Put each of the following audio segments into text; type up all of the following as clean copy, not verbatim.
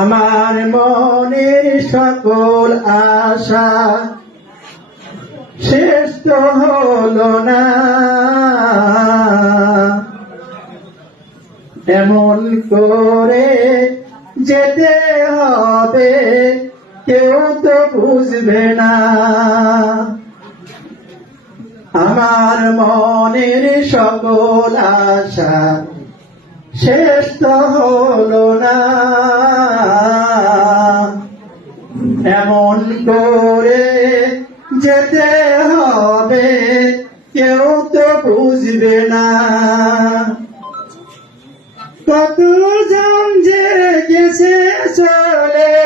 আমার মনের সকল আশা শেষ তো হলো না, এমন করে যেতে হবে কেউ তো বুঝবে না। আমার মনের সকল আশা শেষ তো হলো না, এমন করে যেতে হবে কেউ তো বুঝবে না। কতজন যে গেছে চলে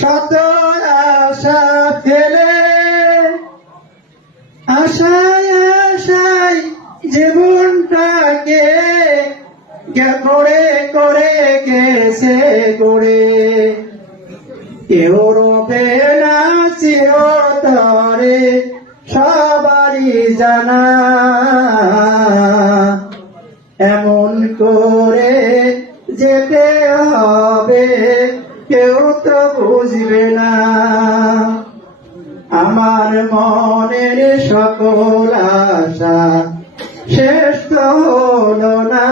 শত আশা ফেলে, আশায় আশায় জীবনটাকে করে করে গেছে গড়ে, কেউ রবে না চিরতরে সবারই জানা, এমন করে যেতে হবে কেউ তো বুঝবে না। আমার মনের সকল আশা শেষ তো হলো না,